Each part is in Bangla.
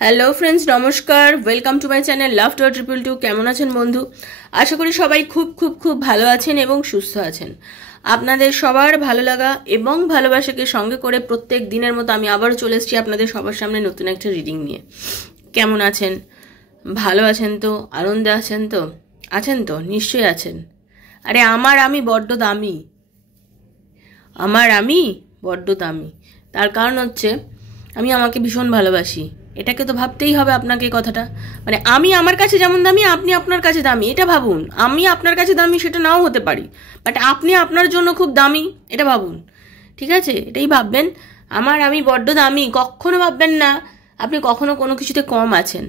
হ্যালো ফ্রেন্ডস, নমস্কার। Welcome to my channel love. কেমন আছেন বন্ধু? আশা করি সবাই খুব খুব খুব ভালো আছেন এবং সুস্থ আছেন। আপনাদের সবার ভালো লাগা এবং ভালোবাসাকে সঙ্গে করে প্রত্যেক দিনের মতো আমি আবারও চলে এসেছি আপনাদের সবার সামনে নতুন একটা রিডিং নিয়ে। কেমন আছেন? ভালো আছেন তো? আনন্দে আছেন তো? আছেন তো? নিশ্চয়ই আছেন। আরে আমি বড্ড দামি। আমি বড্ড দামি। তার কারণ হচ্ছে আমি আমাকে ভীষণ ভালোবাসি। এটাকে তো ভাবতেই হবে আপনাকে। কথাটা মানে আমি আমার কাছে যেমন দামি, আপনি আপনার কাছে দামি, এটা ভাবুন। আমি আপনার কাছে দামি সেটা নাও হতে পারি, বাট আপনি আপনার জন্য খুব দামি, এটা ভাবুন। ঠিক আছে? এটাই ভাববেন। আমি বড্ড দামি। কখনো ভাববেন না আপনি কখনো কোনো কিছুতে কম আছেন।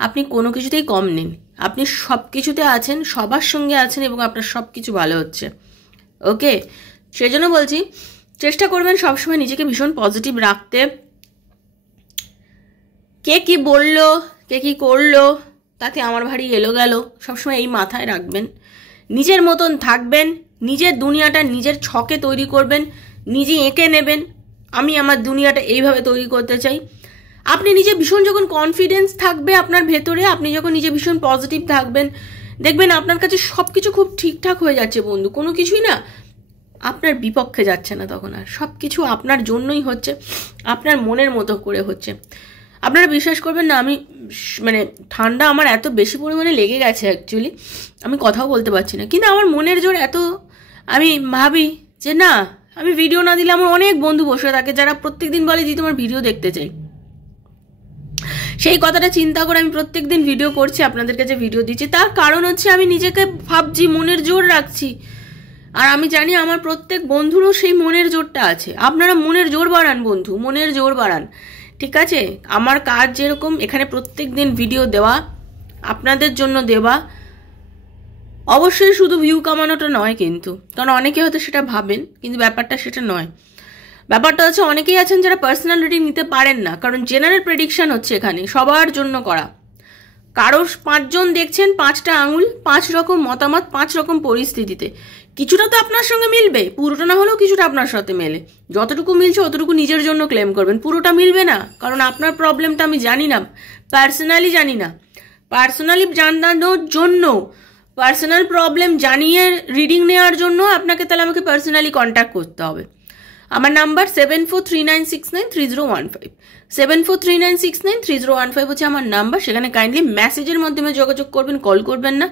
আপনি কোনো কিছুতেই কম নেন। আপনি সব কিছুতে আছেন, সবার সঙ্গে আছেন এবং আপনার সব কিছু ভালো হচ্ছে। ওকে, সেজন্য বলছি চেষ্টা করবেন সবসময় নিজেকে ভীষণ পজিটিভ রাখতে। কে কি বললো, কে কি করলো, তাতে আমার ভারী এলো গেল, সবসময় এই মাথায় রাখবেন। নিজের মতন থাকবেন, নিজের দুনিয়াটা নিজের ছকে তৈরি করবেন, নিজে এঁকে নেবেন। আমি আমার দুনিয়াটা এইভাবে তৈরি করতে চাই। আপনি নিজে ভীষণ যখন কনফিডেন্স থাকবে আপনার ভেতরে, আপনি যখন নিজে ভীষণ পজিটিভ থাকবেন, দেখবেন আপনার কাছে সব কিছু খুব ঠিকঠাক হয়ে যাচ্ছে বন্ধু। কোনো কিছুই না আপনার বিপক্ষে যাচ্ছে না তখন, আর সব কিছু আপনার জন্যই হচ্ছে, আপনার মনের মতো করে হচ্ছে। আপনারা বিশ্বাস করবেন না, আমি মানে ঠান্ডা আমার এত বেশি পরিমাণে লেগে গেছে অ্যাকচুয়ালি, আমি কথাও বলতে পারছি না। কিন্তু আমার মনের জোর এত, আমি ভাবি যে না, আমি ভিডিও না দিলে আমার অনেক বন্ধু বসে থাকে যারা প্রত্যেকদিন বলে যে তোমার ভিডিও দেখতে চাই। সেই কথাটা চিন্তা করে আমি প্রত্যেকদিন ভিডিও করছি, আপনাদের কাছে ভিডিও দিচ্ছি। তার কারণ হচ্ছে আমি নিজেকে ভাবছি, মনের জোর রাখছি। আর আমি জানি আমার প্রত্যেক বন্ধুরও সেই মনের জোরটা আছে। আপনারা মনের জোর বাড়ান বন্ধু, মনের জোর বাড়ান। ঠিক আছে? আমার কাজ যেরকম এখানে প্রত্যেক দিন ভিডিও দেওয়া, আপনাদের জন্য দেওয়া, অবশ্যই শুধু ভিউ কামানোটা নয় কিন্তু, কারণ অনেকে হয়তো সেটা ভাবেন, কিন্তু ব্যাপারটা সেটা নয়। ব্যাপারটা হচ্ছে অনেকেই আছেন যারা পার্সোনাল রিডিং নিতে পারেন না, কারণ জেনারেল প্রেডিকশন হচ্ছে এখানে সবার জন্য করা। কারো 5 জন দেখছেন, 5টা আঙুল, 5 রকম মতামত, 5 রকম পরিস্থিতিতে। কিছুটা তো আপনার সঙ্গে মিলবে, পুরোটা না হলেও কিছুটা আপনার সাথে মেলে। যতটুকু মিলছে অতটুকু নিজের জন্য ক্লেম করবেন, পুরোটা মিলবে না। কারণ আপনার প্রবলেমটা আমি জানি না, পার্সোনালি জানি না। পার্সোনালি জানানোর জন্য, পার্সোনাল প্রবলেম জানিয়ে রিডিং নেওয়ার জন্য আপনাকে তাহলে আমাকে পার্সোনালি কন্ট্যাক্ট করতে হবে। আমার নাম্বার 7439693015, 7439693015 হচ্ছে আমার নাম্বার। সেখানে কাইন্ডলি মেসেজের মাধ্যমে যোগাযোগ করবেন, কল করবেন না।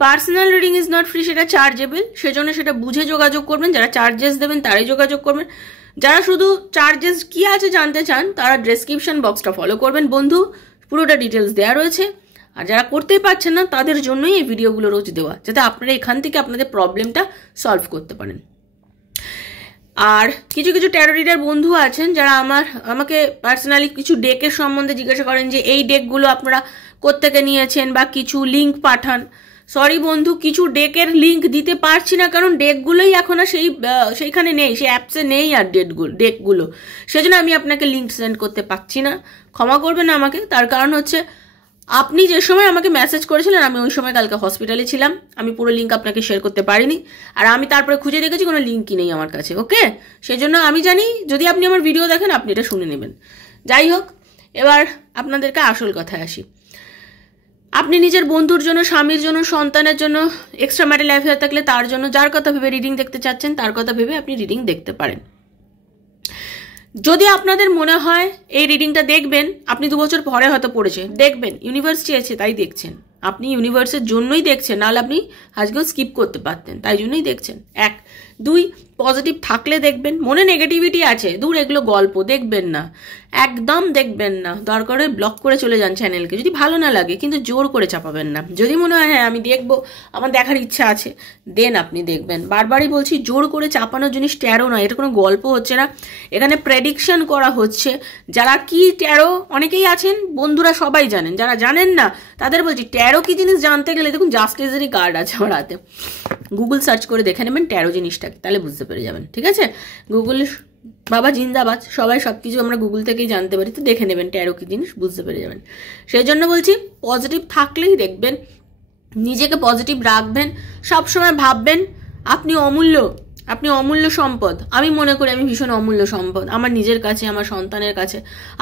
Personal reading is not free, সেটা চার্জেবল, সেজন্য সেটা বুঝে যোগাযোগ করবেন। যারা চার্জেস দেবেন তারাই যোগাযোগ করবেন। যারা শুধু চার্জেস কি আছে জানতে চান তারা ডেসক্রিপশন বক্সটা ফলো করবেন বন্ধু, পুরোটা ডিটেলস দেওয়া রয়েছে। আর যারা করতেই পারছেন না তাদের জন্যই এই ভিডিওগুলো রোজ দেওয়া, যাতে আপনারা এখান থেকে আপনাদের প্রবলেমটা সলভ করতে পারেন। আর কিছু কিছু ট্যারো রিডার বন্ধু আছেন যারা আমাকে পার্সোনালি কিছু ডেকের সম্বন্ধে জিজ্ঞাসা করেন যে এই ডেকগুলো আপনারা কোত্থেকে নিয়েছেন বা কিছু লিঙ্ক পাঠান। সরি বন্ধু, কিছু ডেকের লিঙ্ক দিতে পারছি না, কারণ ডেকগুলোই এখন আর সেইখানে নেই, সেই অ্যাপসে নেই আর ডেকগুলো। সেজন্য আমি আপনাকে লিঙ্ক সেন্ড করতে পারছি না, ক্ষমা করবেন আমাকে। তার কারণ হচ্ছে আপনি যে সময় আমাকে মেসেজ করেছিলেন আমি ওই সময় কালকে হসপিটালে ছিলাম, আমি পুরো লিঙ্ক আপনাকে শেয়ার করতে পারিনি। আর আমি তারপরে খুঁজে দেখেছি কোনো লিঙ্কই নেই আমার কাছে। ওকে, সেজন্য আমি জানি যদি আপনি আমার ভিডিও দেখেন আপনি এটা শুনে নেবেন। যাই হোক, এবার আপনাদেরকে আসল কথায় আসি। আপনি নিজের বন্ধুর জন্য, স্বামীর জন্য, সন্তানের জন্য, এক্সট্রা ম্যারিটাল অ্যাফেয়ার থাকলে তার জন্য, যার কথা ভেবে রিডিং দেখতে চাচ্ছেন তার কথা ভেবে আপনি রিডিং দেখতে পারেন। যদি আপনাদের মনে হয় এই রিডিংটা দেখবেন, আপনি 2 বছর পরে হয়তো পড়েছে, দেখবেন ইউনিভার্স চেয়েছে তাই দেখছেন, আপনি ইউনিভার্সের জন্যই দেখছেন, নাহলে আপনি আজকেও স্কিপ করতে পারতেন, তাই জন্যই দেখছেন। 1, 2, পজিটিভ থাকলে দেখবেন। মনে নেগেটিভিটি আছে, দূর, এগুলো গল্প, দেখবেন না, একদম দেখবেন না। দরকারে ব্লক করে চলে যান চ্যানেলকে যদি ভালো না লাগে, কিন্তু জোর করে চাপাবেন না। যদি মনে হয় হ্যাঁ আমি দেখবো, আমার দেখার ইচ্ছা আছে, দেন আপনি দেখবেন। বারবারই বলছি, জোর করে চাপানোর জিনিস ট্যারো নয়, এটা কোনো গল্প হচ্ছে না, এখানে প্রেডিকশন করা হচ্ছে। যারা কি ট্যারো অনেকেই আছেন বন্ধুরা সবাই জানেন, যারা জানেন না তাদের বলছি ট্যারো কি জিনিস জানতে গেলে দেখুন জাস্টিসেরই কার্ড আছে আমার হাতে, গুগল সার্চ করে দেখে নেবেন ট্যারো জিনিসটা, তাহলে বুঝতে পেরে যাবেন। ঠিক আছে? গুগল বাবা জিন্দাবাদ, সবাই সব কিছু আমরা গুগল থেকেই জানতে পারি, তো দেখে নেবেন ট্যারো কি জিনিস, বুঝতে পেরে যাবেন। সেই জন্য বলছি পজিটিভ থাকলেই দেখবেন, নিজেকে পজিটিভ রাখবেন, সবসময় ভাববেন আপনি অমূল্য, আপনি অমূল্য সম্পদ। আমি মনে করি আমি ভীষণ অমূল্য সম্পদ আমার নিজের কাছে, আমার সন্তানের কাছে।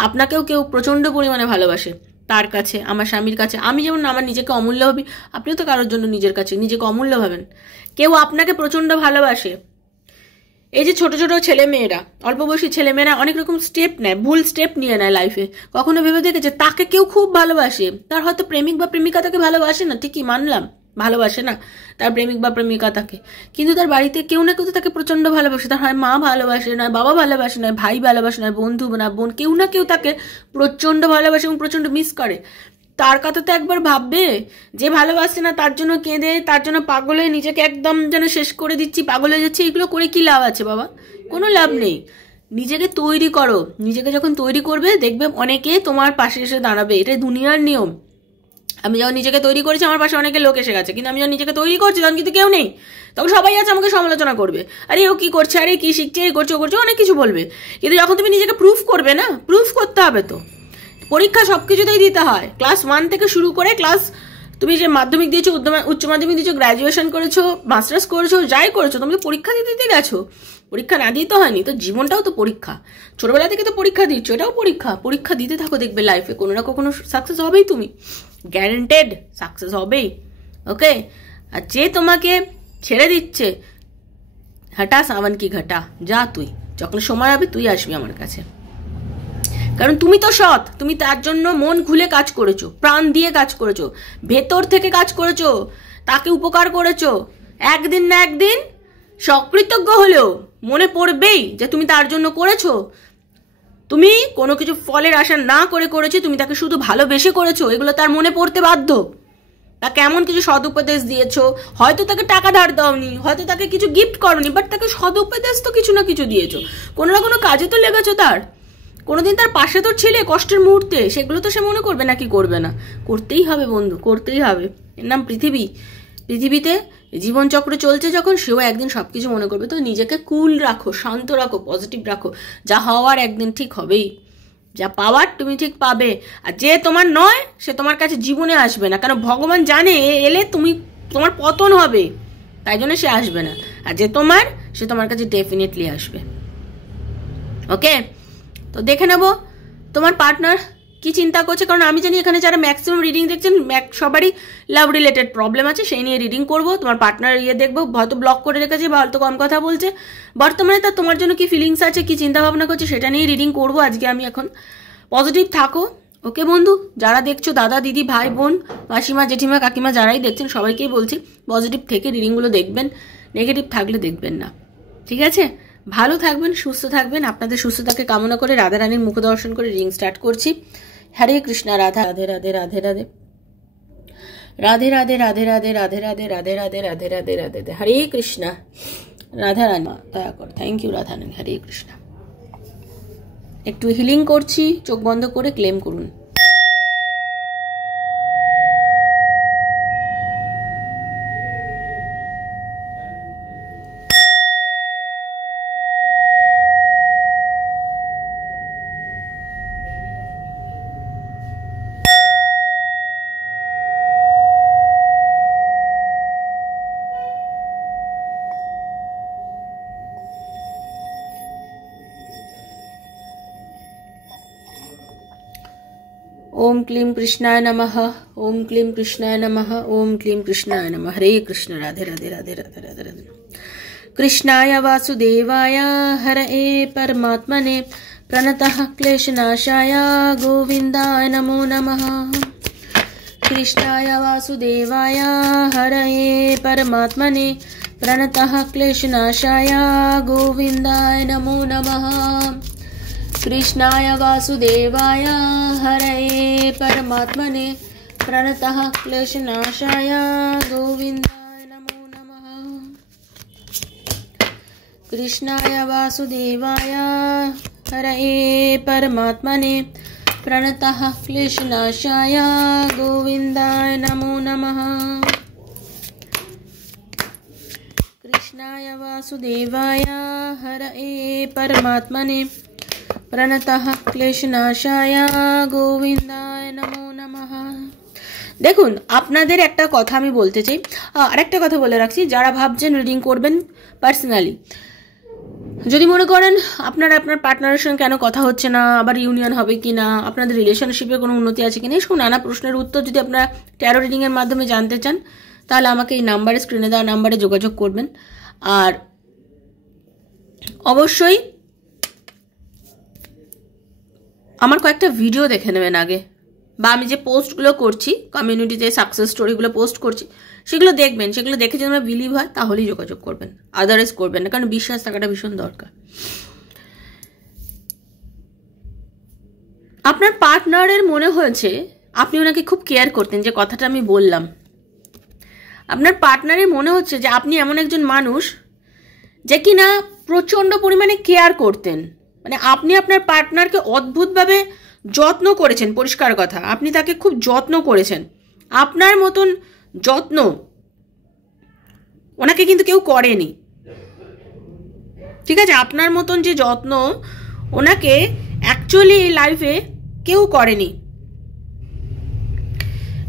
আপনাকেও কেউ প্রচণ্ড পরিমাণে ভালোবাসে, তার কাছে, আমার স্বামীর কাছে। আমি যেমন আমার নিজেকে অমূল্য ভাবি, আপনিও তো কারোর জন্য নিজের কাছে নিজেকে অমূল্য ভাবেন। কেউ আপনাকে প্রচণ্ড ভালোবাসে। এই যে ছোট ছোট ছেলেমেয়েরা, অল্প বয়সী ছেলেমেয়েরা অনেক রকম স্টেপ নেয়, ভুল স্টেপ নিয়ে নেয় লাইফে। কখনো ভেবে দেখেছে তাকে কেউ খুব ভালোবাসে, তার হয়তো প্রেমিক বা প্রেমিকা তাকে ভালোবাসে না, ঠিকই মানলাম, ভালোবাসে না তার প্রেমিক বা প্রেমিকা তাকে, কিন্তু তার বাড়িতে কেউ না কেউ তাকে প্রচণ্ড ভালোবাসে। তার হয় মা ভালোবাসে, নয় বাবা ভালোবাসে, নয় ভাই ভালোবাসে, নয় বন্ধু না বোন, কেউ না কেউ তাকে প্রচণ্ড ভালোবাসে এবং প্রচণ্ড মিস করে। তার কথা তো একবার ভাববে। যে ভালোবাসে না তার জন্য কেঁদে, তার জন্য পাগল হয়ে নিজেকে একদম যেন শেষ করে দিচ্ছি, পাগল হয়ে যাচ্ছে, এগুলো করে কি লাভ আছে বাবা? কোনো লাভ নেই। নিজেকে তৈরি করো। নিজেকে যখন তৈরি করবে দেখবে অনেকে তোমার পাশে এসে দাঁড়াবে। এটাই দুনিয়ার নিয়ম। আমি যখন নিজেকে তৈরি করেছি আমার পাশে অনেকে লোক এসে গেছে, কিন্তু আমি যখন নিজেকে তৈরি করছি তখন কিন্তু কেউ নেই। তখন সবাই আছে আমাকে সমালোচনা করবে, আরে ও কি করছে, আরে কি শিখছে, এই করছে ও করছে, অনেক কিছু বলবে। কিন্তু যখন তুমি নিজেকে প্রুফ করবে না, প্রুফ করতে হবে তো। পরীক্ষা সব কিছুতেই দিতে হয়, ক্লাস 1 থেকে শুরু করে ক্লাস, তুমি যে মাধ্যমিক দিয়েছো, উচ্চ মাধ্যমিক দিয়েছো, গ্র্যাজুয়েশন করেছো, মাস্টার্স করেছো, যাই করেছো, তুমি তো পরীক্ষা দিতে গেছো। পরীক্ষা না দিয়ে তো হয়নি, তো জীবনটাও তো পরীক্ষা। ছোটবেলা থেকে তো পরীক্ষা দিচ্ছ, এটাও পরীক্ষা। পরীক্ষা দিতে থাকো, দেখবে লাইফে কোনো না কখনো সাকসেস হবেই, তুমি গ্যারেন্টেড সাকসেস হবেই। ওকে? আর যে তোমাকে ছেড়ে দিচ্ছে, হাঁটা সাবান কি ঘাটা, যা তুই, যখন সময় হবে তুই আসবি আমার কাছে। কারণ তুমি তো সৎ, তুমি তার জন্য মন খুলে কাজ করেছো, প্রাণ দিয়ে কাজ করেছো, ভেতর থেকে কাজ করেছো, তাকে উপকার করেছো। একদিন না একদিন সকৃতজ্ঞ হলেও মনে পড়বেই যে তুমি তার জন্য করেছো। তুমি কোনো কিছু ফলের আশা না করে করেছো, তুমি তাকে শুধু ভালোবেসে করেছো, এগুলো তার মনে পড়তে বাধ্য। তা কেমন কিছু সদুপদেশ দিয়েছো, হয়তো তাকে টাকা ধার দাওনি, হয়তো তাকে কিছু গিফট করনি, বাট তাকে সদুপদেশ তো কিছু না কিছু দিয়েছো, কোনো না কোনো কাজে তো লেগেছো তার। কোনোদিন তার পাশে তো ছিলে কষ্টের মুহূর্তে, সেগুলো তো সে মনে করবে নাকি করবে না? করতেই হবে বন্ধু, করতেই হবে। এর নাম পৃথিবী। পৃথিবীতে জীবনচক্র চলছে যখন, সেও একদিন সবকিছু মনে করবে। তো নিজেকে কুল রাখো, শান্ত রাখো, পজিটিভ রাখো। যা হওয়ার একদিন ঠিক হবেই, যা পাওয়ার তুমি ঠিক পাবে। আর যে তোমার নয় সে তোমার কাছে জীবনে আসবে না, কারণ ভগবান জানে এলে তোমার পতন হবে, তাই জন্য সে আসবে না। আর যে তোমার, সে তোমার কাছে ডেফিনেটলি আসবে। ওকে? তো দেখে নেবো তোমার পার্টনার কি চিন্তা করছে, কারণ আমি জানি এখানে যারা ম্যাক্সিমাম রিডিং দেখছেন সবারই লাভ রিলেটেড প্রবলেম আছে, সেই নিয়ে রিডিং করবো। তোমার পার্টনার দেখবো, হয়তো ব্লক করে রেখেছে বা হয়তো কম কথা বলছে বর্তমানে, তা তোমার জন্য কি ফিলিংস আছে, কি চিন্তা ভাবনা করছে, সেটা নিয়ে রিডিং করবো আজকে আমি। এখন পজিটিভ থাকো। ওকে বন্ধু, যারা দেখছো, দাদা দিদি ভাই বোন মাসিমা জেঠিমা কাকিমা যারাই দেখছেন সবাইকেই বলছি পজিটিভ থেকে রিডিংগুলো দেখবেন, নেগেটিভ থাকলে দেখবেন না। ঠিক আছে? ভালো থাকবেন, সুস্থ থাকবেন। আপনাদের সুস্থতাকে কামনা করে রাধা রানীর মুখ দর্শন করে রিডিং স্টার্ট করছি। হরে কৃষ্ণা, রাধা রাধে রাধে রাধে রাধে রাধে রাধে রাধে রাধে রাধে রাধে রাধে রাধে রাধে রাধে রাধে রাধে হরে কৃষ্ণা। রাধা রানী দয়া কর, থ্যাংক ইউ রাধা রানী। হরে কৃষ্ণা। একটু হিলিং করছি, চোখ বন্ধ করে ক্লেম করুন। ओम क्लीं कृष्णाय नमः, ओम क्लीं कृष्णाय नमः, ओम क्लीं कृष्णाय नमः। हरे कृष्ण, राधे राधे राधे राधे राधे राधे। कृष्णाय वासुदेवाय हरये परमात्मने प्रणतः क्लेशनाशाय गोविन्दाय नमो नमः। कृष्णाय वासुदेवाय हरये परमात्मने प्रणतः क्लेशनाशाय गोविन्दाय नमो नमः। कृष्णाय वासुदेवाय हरये परमात्मने प्रणतः क्लेशनाशाय गोविन्दाय नमो नमः। कृष्णाय वासुदेवाय हरये परमात्मने प्रणतः क्लेशनाशाय गोविन्दाय नमो नमः। कृष्णाय वासुदेवाय हरये परमात्मने प्रणतः क्लेशनाशाय गोविन्दाय नमो नमः। দেখুন, আপনাদের একটা কথা আমি বলতে চাই, আরেকটা কথা বলে রাখছি, যারা ভাবছেন রিডিং করবেন পার্সোনালি, যদি মনে করেন আপনার পার্টনারের সঙ্গে কেন কথা হচ্ছে না, আবার ইউনিয়ন হবে কি না, আপনাদের রিলেশনশিপে কোনো উন্নতি আছে কিনা, এসব নানা প্রশ্নের উত্তর যদি আপনারা ট্যারো রিডিংয়ের মাধ্যমে জানতে চান, তাহলে আমাকে এই নাম্বারে, স্ক্রিনে দেওয়া নাম্বারে যোগাযোগ করবেন। আর অবশ্যই আমার কয়েকটা ভিডিও দেখে নেবেন আগে, বা আমি যে পোস্টগুলো করছি কমিউনিটিতে, সাকসেস স্টোরিগুলো পোস্ট করছি, সেগুলো দেখবেন। সেগুলো দেখে যদি আমার বিলিভ হয় তাহলেই যোগাযোগ করবেন, আদারওয়াইজ করবেন না, কারণ বিশ্বাস থাকাটা ভীষণ দরকার। আপনার পার্টনারের মনে হয়েছে আপনি ওনাকে খুব কেয়ার করতেন, যে কথাটা আমি বললাম। আপনার পার্টনারের মনে হচ্ছে যে আপনি এমন একজন মানুষ যে কিনা প্রচণ্ড পরিমাণে কেয়ার করতেন, মানে আপনি আপনার পার্টনারকে অদ্ভুতভাবে যত্ন করেছেন। পরিষ্কার কথা, আপনি তাকে খুব যত্ন করেছেন। আপনার মতন যত্ন ওনাকে কিন্তু কেউ করেনি, ঠিক আছে? আপনার মতন যে যত্ন ওনাকে অ্যাকচুয়ালি এই লাইফে কেউ করেনি,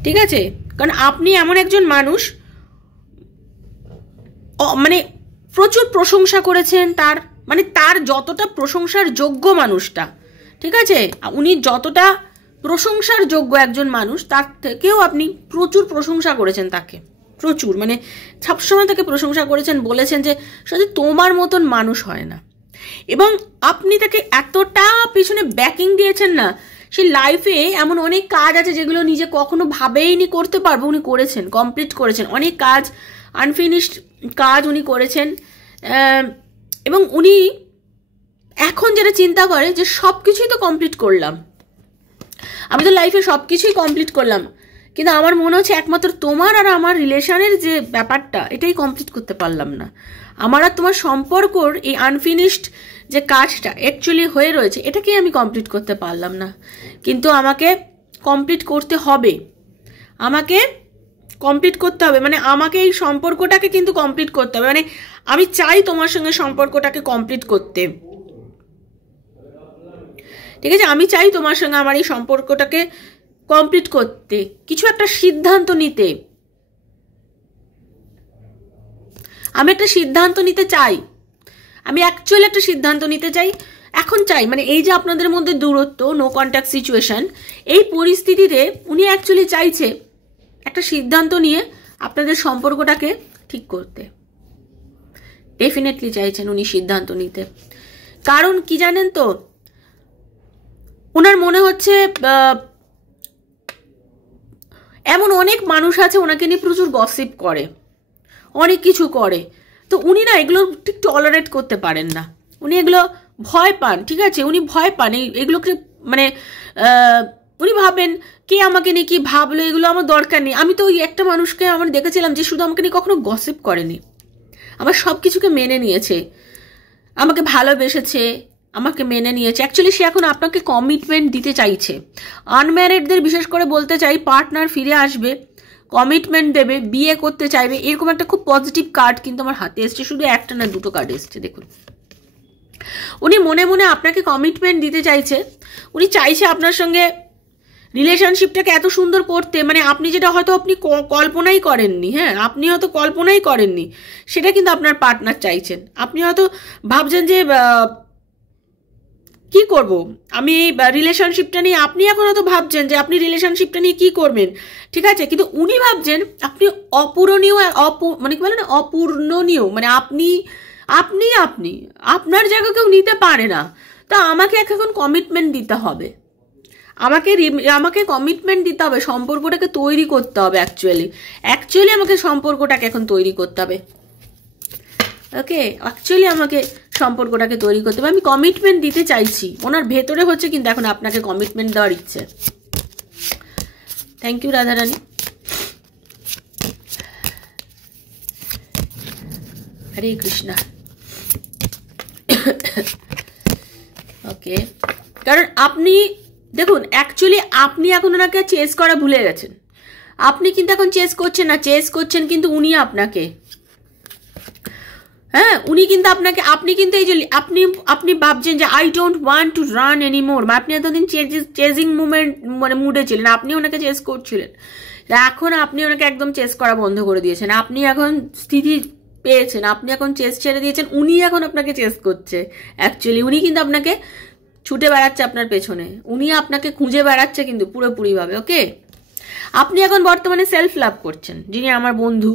ঠিক আছে? কারণ আপনি এমন একজন মানুষ, মানে প্রচুর প্রশংসা করেছেন তার, মানে তার যতটা প্রশংসার যোগ্য মানুষটা, ঠিক আছে, উনি যতটা প্রশংসার যোগ্য একজন মানুষ, তার থেকেও আপনি প্রচুর প্রশংসা করেছেন তাকে, প্রচুর, মানে সবসময় তাকে প্রশংসা করেছেন, বলেছেন যে সত্যি তোমার মতন মানুষ হয় না। এবং আপনি তাকে এতটা পিছনে ব্যাকিং দিয়েছেন না, সে লাইফে এমন অনেক কাজ আছে যেগুলো নিজে কখনো ভাবেইনি করতে পারবো, উনি করেছেন, কমপ্লিট করেছেন। অনেক কাজ, আনফিনিশড কাজ উনি করেছেন। এবং উনি এখন যেটা চিন্তা করে যে সব কিছুই তো কমপ্লিট করলাম, আমি তো লাইফে সব কিছুই কমপ্লিট করলাম, কিন্তু আমার মনে হচ্ছে একমাত্র তোমার আর আমার রিলেশনের যে ব্যাপারটা, এটাই কমপ্লিট করতে পারলাম না। আমার আর তোমার সম্পর্কর এই আনফিনিশড যে কাজটা অ্যাকচুয়ালি হয়ে রয়েছে, এটাকেই আমি কমপ্লিট করতে পারলাম না। কিন্তু আমাকে কমপ্লিট করতে হবে, আমাকে কমপ্লিট করতে হবে, মানে আমাকে এই সম্পর্কটাকে কিন্তু কমপ্লিট করতে হবে। মানে আমি চাই তোমার সঙ্গে সম্পর্কটাকে কমপ্লিট করতে, ঠিক আছে? আমি চাই তোমার সঙ্গে আমার এই সম্পর্কটাকে কমপ্লিট করতে, কিছু একটা সিদ্ধান্ত নিতে। আমি একটা সিদ্ধান্ত নিতে চাই, আমি অ্যাকচুয়ালি একটা সিদ্ধান্ত নিতে চাই, এখন চাই। মানে এই যে আপনাদের মধ্যে দূরত্ব, নো কন্ট্যাক্ট সিচুয়েশন, এই পরিস্থিতিতে উনি অ্যাকচুয়ালি চাইছে একটা সিদ্ধান্ত নিয়ে আপনাদের সম্পর্কটাকে ঠিক করতে। ডেফিনেটলি চাইছেন উনি সিদ্ধান্ত নিতে। কারণ কি জানেন তো, ওনার মনে হচ্ছে এমন অনেক মানুষ আছে ওনাকে নিয়ে প্রচুর গসিপ করে, অনেক কিছু করে, তো উনি না এগুলো ঠিক টলারেট করতে পারেন না, উনি এগুলো ভয় পান, ঠিক আছে? উনি ভয় পান এগুলোকে, মানে উনি ভাবেন কে আমাকে নিয়ে কি ভাবলো, এগুলো আমার দরকার নেই। আমি তো ওই একটা মানুষকে আমার দেখেছিলাম যে শুধু আমাকে নিয়ে কখনো গসিপ করেনি, আমার সব কিছুকে মেনে নিয়েছে, আমাকে ভালোবেসেছে, আমাকে মেনে নিয়েছে। অ্যাকচুয়ালি সে এখন আপনাকে কমিটমেন্ট দিতে চাইছে। আনম্যারিডদের বিশেষ করে বলতে চাই, পার্টনার ফিরে আসবে, কমিটমেন্ট দেবে, বিয়ে করতে চাইবে, এরকম একটা খুব পজিটিভ কার্ড কিন্তু আমার হাতে এসছে। শুধু একটা না, দুটো কার্ড এসছে, দেখুন। উনি মনে মনে আপনাকে কমিটমেন্ট দিতে চাইছে, উনি চাইছে আপনার সঙ্গে রিলেশনশিপটাকে এত সুন্দর করতে, মানে আপনি যেটা হয়তো আপনি কল্পনাই করেননি, হ্যাঁ, আপনি হয়তো কল্পনাই করেননি, সেটা কিন্তু আপনার পার্টনার চাইছেন। আপনি হয়তো ভাবছেন যে কি করব আমি এই রিলেশনশিপটা নিয়ে, আপনি এখন হয়তো ভাবছেন যে আপনি রিলেশনশিপটা নিয়ে কি করবেন, ঠিক আছে, কিন্তু উনি ভাবছেন আপনি অপূরণীয়, মানে কি বলে না, অপূর্ণনীয়, মানে আপনি আপনি আপনি আপনার জায়গা কেউ নিতে পারে না। তা আমাকে এখন কমিটমেন্ট দিতে হবে, আমাকে কমিটমেন্ট দিতে হবে, সম্পর্কটাকে তৈরি করতে হবে। অ্যাকচুয়ালি আমাকে সম্পর্কটাকে এখন তৈরি করতে হবে, ওকে? অ্যাকচুয়ালি আমাকে সম্পর্কটাকে তৈরি করতে হবে, আমি কমিটমেন্ট দিতে চাইছি। ওনার ভেতরে হচ্ছে কিন্তু এখন আপনাকে কমিটমেন্ট দেওয়ার ইচ্ছে। Thank you Radharani. Hare Krishna. Okay, কারণ আপনি দেখুন, অ্যাকচুয়ালি আপনি এখন ওনাকে চেস করা ভুলে গেছেন। আপনি কিন্তু এখন চেস করছেন না, চেস করছেন কিন্তু উনি আপনাকে। হ্যাঁ, উনি কিন্তু আপনাকে, আপনি কিন্তু এই যে আপনি ভাবছেন যে I don't want to run anymore, আপনি এতদিন চেজিং মুভমেন্ট মানে মুডে ছিলেন, আপনি ওনাকে চেস করছিলেন, এখন আপনি ওনাকে একদম চেস করা বন্ধ করে দিয়েছেন, আপনি এখন স্থিতি পেয়েছেন, আপনি এখন চেস ছেড়ে দিয়েছেন, উনি এখন আপনাকে চেস করছে। অ্যাকচুয়ালি উনি কিন্তু আপনাকে ছুটে বেড়াচ্ছে আপনার পেছনে, উনি আপনাকে খুঁজে বেড়াচ্ছে কিন্তু পুরোপুরিভাবে। ওকে, আপনি এখন বর্তমানে সেলফ লাভ করছেন, যিনি আমার বন্ধু,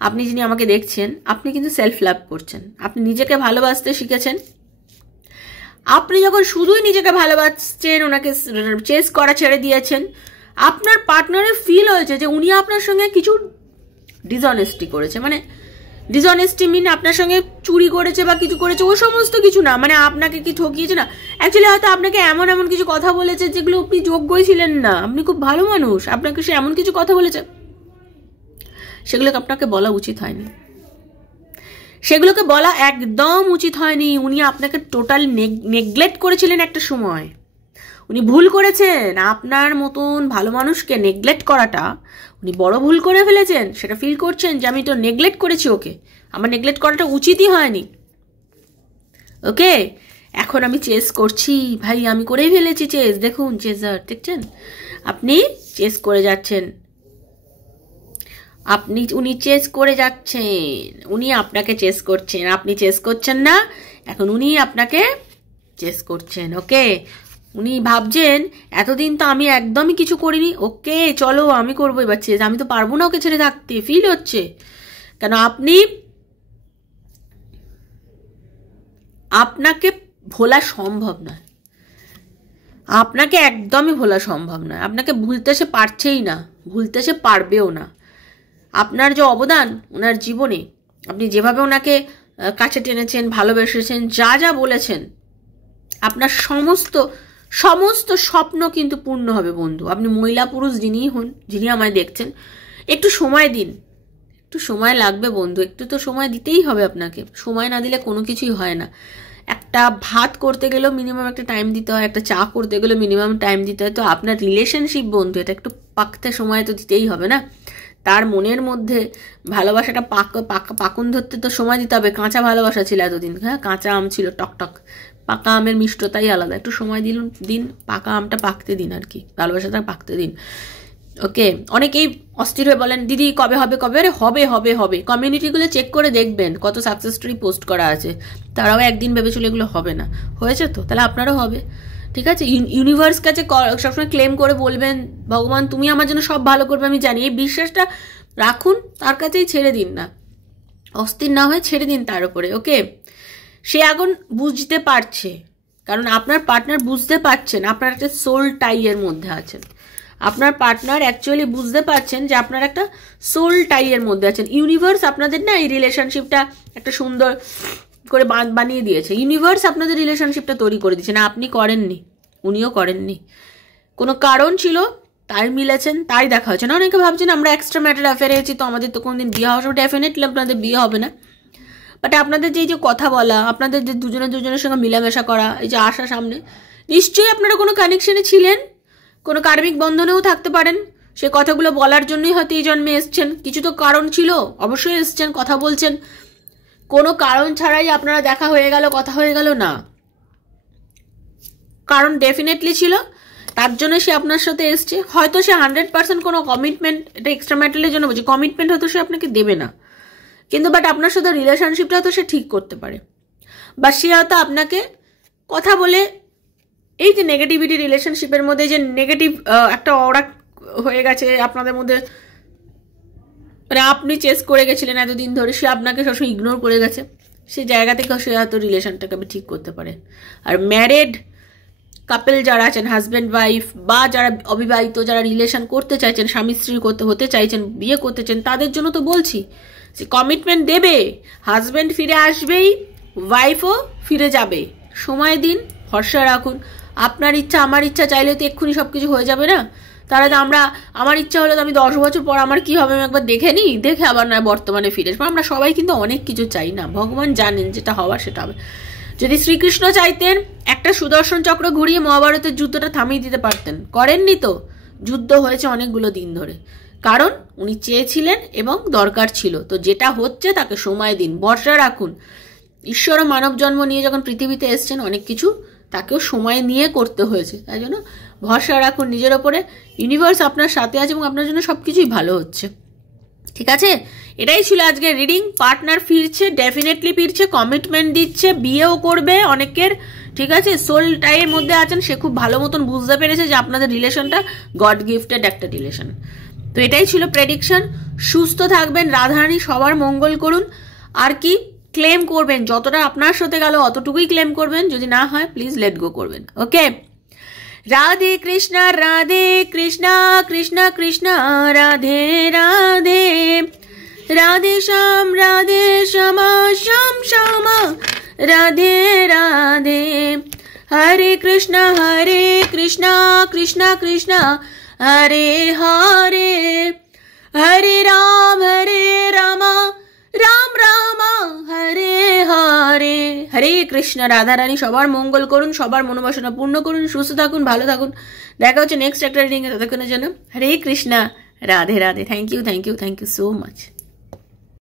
আপনি যিনি আমাকে দেখছেন, আপনি কিন্তু সেলফ লাভ করছেন, আপনি নিজেকে ভালোবাসতে শিখেছেন। আপনি যখন শুধুই নিজেকে ভালোবাসছেন, ওনাকে চেস করা ছেড়ে দিয়েছেন, আপনার পার্টনারের ফিল হয়েছে যে উনি আপনার সঙ্গে কিছু ডিসঅনেস্টি করেছে, মানে ডিসঅনেস্টি মিন আপনার সঙ্গে চুরি করেছে বা কিছু করেছে, ও সমস্ত কিছু না, মানে আপনাকে কি ঠকিয়েছে না, অ্যাকচুয়ালি হয়তো আপনাকে এমন এমন কিছু কথা বলেছে যেগুলো আপনি যোগ্যই ছিলেন না, আপনি খুব ভালো মানুষ, আপনাকে সে এমন কিছু কথা বলেছে সেগুলোকে আপনাকে বলা উচিত হয়নি, সেগুলোকে বলা একদম উচিত হয়নি। উনি আপনাকে টোটাল নেগলেক্ট করেছিলেন একটা সময়, উনি ভুল করেছেন, আপনার মতন ভালো মানুষকে নেগলেক্ট করাটা উনি বড় ভুল করে ফেলেছেন, সেটা ফিল করছেন যে আমি তো নেগলেক্ট করেছি ওকে, আমার নেগলেক্ট করাটা উচিতই হয়নি। ওকে, এখন আমি চেস করছি ভাই, আমি করেই ফেলেছি চেস, দেখুন চেজার, দেখছেন আপনি চেস করে যাচ্ছেন, উনি চেস করে যাচ্ছেন, উনি আপনাকে চেস করছেন, আপনি চেস করছেন না, এখন উনি আপনাকে চেস করছেন। ওকে, উনি ভাবছেন এতদিন তো আমি একদমই কিছু করিনি, ওকে চলো আমি করবো এবার চেস, আমি তো পারবো না ওকে ছেড়ে থাকতে, ফিল হচ্ছে, কেন আপনাকে ভোলা সম্ভব নয়, আপনাকে একদমই ভোলা সম্ভব নয়, আপনাকে ভুলতে সে পারছেই না, ভুলতে সে পারবেও না। আপনার যে অবদান ওনার জীবনে, আপনি যেভাবে ওনাকে কাছে টেনেছেন, ভালোবেসেছেন, যা যা বলেছেন, আপনার সমস্ত স্বপ্ন কিন্তু পূর্ণ হবে বন্ধু। আপনি মহিলা পুরুষ যিনিই হন, যিনি আমায় দেখছেন, একটু সময় দিন, একটু সময় লাগবে বন্ধু, একটু তো সময় দিতেই হবে আপনাকে, সময় না দিলে কোনো কিছুই হয় না। একটা ভাত করতে গেলেও মিনিমাম একটা টাইম দিতে হয়, একটা চা করতে গেলেও মিনিমাম টাইম দিতে হয়, তো আপনার রিলেশনশিপ বন্ধু, এটা একটু পাকতে সময় তো দিতেই হবে না, তার মনের মধ্যে ভালোবাসাটা পাকন ধরতে তো সময় দিতে হবে। কাঁচা ভালোবাসা ছিল এতদিন, হ্যাঁ কাঁচা আম ছিল টকটক, পাকা আমের মিষ্টতাই আলাদা, একটু সময় দিন, পাকা আমটা পাকতে দিন, আর কি ভালোবাসাটা পাকতে দিন। ওকে, অনেকেই অস্থির হয়ে বলেন দিদি কবে হবে, আরে হবে। কমিউনিটিগুলো চেক করে দেখবেন কত সাকসেস স্টোরি পোস্ট করা আছে, তারাও একদিন ভেবেছিল এগুলো হবে না, হয়েছে তো, তাহলে আপনারও হবে। ঠিক আছে, ইউনিভার্স কাছে সবসময় ক্লেম করে বলবেন ভগবান তুমি আমার জন্য সব ভালো করবে, আমি জানি, এই বিশ্বাসটা রাখুন, তার কাছেই ছেড়ে দিন না, অস্থির না হয়ে ছেড়ে দিন তার উপরে। ওকে, সে এখন বুঝতে পারছে, কারণ আপনার পার্টনার বুঝতে পারছেন আপনার একটা সোল টাইয়ের মধ্যে আছেন, আপনার পার্টনার অ্যাকচুয়ালি বুঝতে পারছেন যে আপনার একটা সোল টাইয়ের মধ্যে আছেন। ইউনিভার্স আপনাদের না এই রিলেশনশিপটা একটা সুন্দর করে বানিয়ে দিয়েছে, ইউনিভার্স আপনাদের রিলেশনশিপটা তৈরি করে দিয়েছে, না আপনি করেননি, উনিও করেননি, কোনো কারণ ছিল তাই মিলেছেন, তাই দেখা হয়েছে না। অনেকে ভাবছেন আমরা এক্সট্রা ম্যাটার অ্যাফেয়ারে আছি তো আমাদের তো কোনোদিন বিয়ে হওয়া, ডেফিনেটলি আপনাদের বিয়ে হবে না, বাট আপনাদের যে কথা বলা, আপনাদের যে দুজনের সঙ্গে মিলামেশা করা, এই যে আসা সামনে, নিশ্চয়ই আপনারা কোনো কানেকশনে ছিলেন, কোনো কার্মিক বন্ধনেও থাকতে পারেন, সে কথাগুলো বলার জন্যই হয়তো এই জন্মে এসছেন, কিছু তো কারণ ছিল, অবশ্যই এসছেন, কথা বলছেন, কোনো কারণ ছাড়াই আপনারা দেখা হয়ে গেল, কথা হয়ে গেল না, কারণ ডেফিনেটলি ছিল, তার জন্য সে আপনার সাথে এসছে। হয়তো সে 100% কোনো কমিটমেন্ট, এটা এক্সট্রা ম্যাটারের জন্য বলছি, কমিটমেন্ট হয়তো সে আপনাকে দেবে না, কিন্তু বাট আপনার সাথে রিলেশনশিপটা হয়তো সে ঠিক করতে পারে, বা সে হয়তো আপনাকে কথা বলে এই যে নেগেটিভিটি রিলেশনশিপের মধ্যে যে নেগেটিভ একটা অরা হয়ে গেছে আপনাদের মধ্যে, মানে আপনি চেস করে গেছিলেন এতদিন ধরে, সে আপনাকে সবসময় ইগনোর করে গেছে, সেই জায়গা থেকে সে হয়তো রিলেশনটাকে ঠিক করতে পারে। আর ম্যারেড কাপল যারা আছেন, হাজব্যান্ড ওয়াইফ, বা যারা অবিবাহিত, যারা রিলেশন করতে চাইছেন, স্বামী স্ত্রী হতে চাইছেন, বিয়ে করতে চান, তাদের জন্য তো বলছি যে কমিটমেন্ট দেবে, হাজব্যান্ড ফিরে আসবেই, ওয়াইফও ফিরে যাবে, সময় দিন, ভরসা রাখুন। আপনার ইচ্ছা আমার ইচ্ছা চাইলে তো এক্ষুনি সব কিছু হয়ে যাবে না, তাহলে তো আমার ইচ্ছা হলো তো আমি 10 বছর পর আমার কি হবে আমি একবার দেখে নিই, দেখে আবার না বর্তমানে ফিরে আসবো। আমরা সবাই কিন্তু অনেক কিছু চাই না, ভগবান জানেন যেটা হওয়ার সেটা হবে। যদি শ্রীকৃষ্ণ চাইতেন একটা সুদর্শন চক্র ঘুরিয়ে মহাভারতের যুদ্ধটা থামিয়ে দিতে পারতেন, করেননি তো, যুদ্ধ হয়েছে অনেকগুলো দিন ধরে, কারণ উনি চেয়েছিলেন এবং দরকার ছিল। তো যেটা হচ্ছে তাকে সময় দিন, ভরসা রাখুন। ঈশ্বর মানব জন্ম নিয়ে যখন পৃথিবীতে এসছেন অনেক কিছু তাকেও সময় নিয়ে করতে হয়েছে, তাই জন্য ভরসা রাখুন নিজের ওপরে। ইউনিভার্স আপনার সাথে আছে এবং আপনার জন্য সব কিছুই ভালো হচ্ছে, ঠিক আছে? এটাই ছিল আজকের রিডিং। পার্টনার ফিরছে, ডেফিনেটলি ফিরছে, কমিটমেন্ট দিচ্ছে, বিয়েও করবে অনেকের, ঠিক আছে? সোল টাইয়ের মধ্যে আছেন, সে খুব ভালো মতন বুঝতে পেরেছে যে আপনাদের রিলেশনটা গড গিফটেড একটা রিলেশন। তো এটাই ছিল প্রেডিকশন। সুস্থ থাকবেন, রাধারানী সবার মঙ্গল করুন। আর কি ক্লেম করবেন, যতটা আপনার সাথে গেল অতটুকুই ক্লেম করবেন, যদি না হয় প্লিজ লেট গো করবেন। ওকে, রাধে কৃষ্ণ কৃষ্ণ কৃষ্ণ রাধে রাধে, রাধে শ্যাম শ্যাম শ্যাম রাধে রাধে, হরে কৃষ্ণ কৃষ্ণ কৃষ্ণ হরে হরে, হরে রাম রাম রাম হরে হরে। হরে কৃষ্ণ। রাধারানী সবার মঙ্গল করুন, সবার মনোবাসনা পূর্ণ করুন, সুস্থ থাকুন, ভালো থাকুন। দেখা হচ্ছে নেক্সট একটা রিডিং এ, ততক্ষণের জন্য Hare Krishna, Radhe Radhe. Thank you so much.